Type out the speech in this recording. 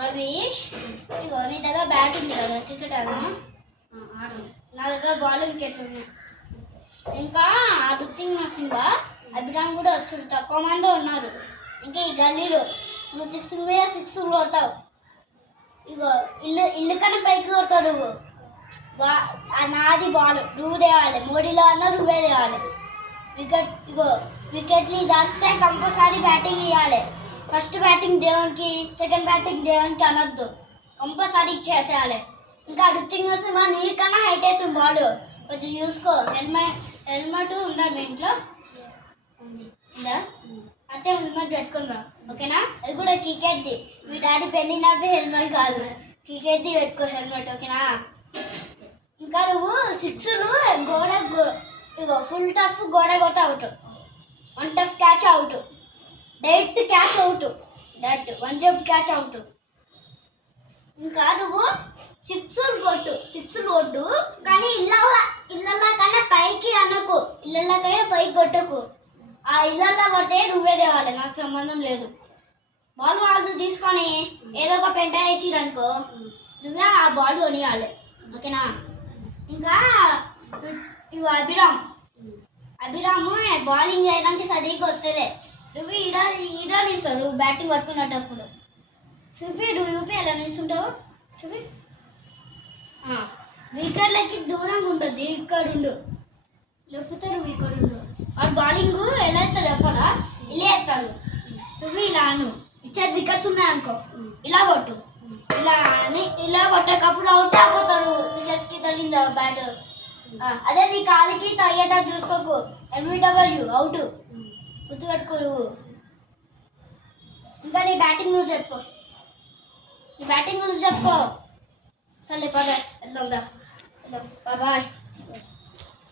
రవీష్ ఇగో నీ దగ్గర బ్యాట్ ఉంది కదా క్రికెట్ ఆడను నా దగ్గర బాల్ వికెట్లు ఉన్నాయి. ఇంకా రుతిక్ నరసింహ అభిరామ్ కూడా వస్తుంది. తక్కువ మంది ఉన్నారు. ఇంకా ఈ గల్లీలో నువ్వు 6 మీద 6 కొడతావు. ఇగో ఇల్లు కన్నా పైకి కొడతావు నువ్వు. నాది బాల్ నువ్వు తేవాలి. మోడీలో అన్నా నువ్వే తేవాలి. వికెట్లు దాకితే కంపల్సరీ బ్యాటింగ్ ఇవ్వాలి. ఫస్ట్ బ్యాటింగ్ దేవునికి, సెకండ్ బ్యాటింగ్ దేవునికి అనొద్దు. కంపల్సరీ ఇచ్చేసేయాలి. ఇంకా రుతిక్ నరసింహ నీకన్నా హైట్ అవుతుంది బాల్. కొంచెం చూసుకో. హెల్మెట్ ఉందా మీ ఇంట్లో? ఉందా? అయితే హెల్మెట్ పెట్టుకుని రా, ఓకేనా? అది కూడా క్రికెట్ది. మీ డాడీ పెళ్లి నడిపే హెల్మెట్ కాదు, క్రికెట్ది పెట్టుకో హెల్మెట్, ఓకేనా? ఇంకా నువ్వు 6లు గోడ ఇగో ఫుల్ టఫ్ గోడ కొట్ట out, 1 tough catch out, direct catch out, direct 1 jump catch out. ఇంకా నువ్వు 6లు కొట్టు కానీ ఇళ్ళ కన్నా పైకి అనకు. ఇళ్ళకైనా పైకి కొట్టకు. ఆ ఇళ్ళల్లో కొడితే నువ్వే తేవాలి, నాకు సంబంధం లేదు. బాల్ వాళ్ళు తీసుకొని ఏదో ఒక పెంట వేసిరనుకో నువ్వే ఆ బాల్ కొనియాలి, ఓకేనా? ఇంకా ఇవి అభిరామ్ బౌలింగ్ చేయడానికి సరిగ్గా వస్తలే. నువ్వు ఈడ నిస్తావు. నువ్వు బ్యాటింగ్ పట్టుకునేటప్పుడు చూపి ఎలా నిల్చుంటావు చూపి. వికెట్లకి దూరం ఉంటుంది, ఇక్కడ ఉండు. లేకపోతే నువ్వు ఇక్కడ ఉండు. వాడు బౌలింగ్ ఎలా ఎత్తాడు చెప్పాలా? ఇలా ఎత్తాడు. నువ్వు ఇలా అను. ఇచ్చేది వికెట్స్ ఉన్నాయనుకో ఇలా కొట్టు. ఇలా కొట్టేటప్పుడు అవుట్ అయిపోతారు. వికెట్స్కి తగిలిందా బ్యాట్. అదే నీ కాలికి తగ్గేటా చూసుకోకు. NWW అవుట్ గుర్తుపెట్టుకో నువ్వు. ఇంకా నీ బ్యాటింగ్ రూల్స్ చెప్పుకో. సరే పద వెళ్దాం, బాయ్.